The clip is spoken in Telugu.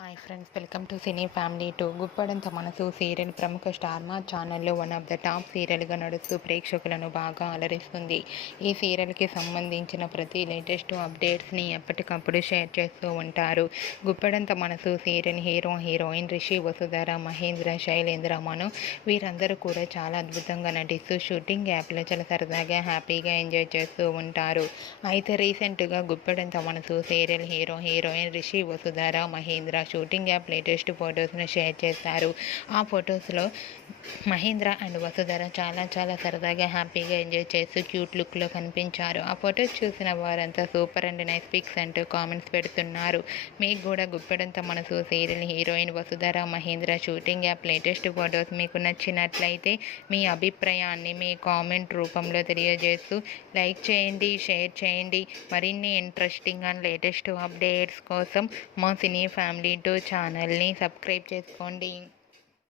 Hi friends, welcome to cine family two. Guppedantha Manasu serial ప్రముఖ స్టార్ మా ఛానల్లో వన్ ఆఫ్ ద టాప్ సీరియల్గా నడుస్తూ ప్రేక్షకులను బాగా అలరిస్తుంది. ఈ సీరియల్కి సంబంధించిన ప్రతి లేటెస్ట్ అప్డేట్స్ని ఎప్పటికప్పుడు షేర్ చేస్తూ ఉంటారు. Guppedantha Manasu serial hero heroine Rishi, Vasudhara, Mahendra, Shailendra, Manu వీరందరూ కూడా చాలా అద్భుతంగా నటిస్తూ షూటింగ్ యాప్లో చాలా సరదాగా హ్యాపీగా ఎంజాయ్ చేస్తూ ఉంటారు. అయితే రీసెంట్గా Guppedantha Manasu serial hero heroine Rishi, Vasudhara, Mahendra shooting app latest ఫొటోస్ను షేర్ చేశారు. ఆ ఫొటోస్లో మహేంద్ర అండ్ వసుధర చాలా సరదాగా హ్యాపీగా ఎంజాయ్ చేస్తూ క్యూట్ లుక్లో కనిపించారు. ఆ ఫొటోస్ చూసిన వారంతా సూపర్ అండ్ నైస్ పిక్స్ అంటూ కామెంట్స్ పెడుతున్నారు. మీకు కూడా Guppedantha Manasu serial heroine Vasudhara, Mahendra shooting app latest photos మీకు నచ్చినట్లయితే మీ అభిప్రాయాన్ని మీ కామెంట్ రూపంలో తెలియజేస్తూ లైక్ చేయండి, షేర్ చేయండి. మరిన్ని ఇంట్రెస్టింగ్ అండ్ లేటెస్ట్ అప్డేట్స్ కోసం మా సినీ ఫ్యామిలీ టూ ఛానల్ని సబ్స్క్రైబ్ చేసుకోండి.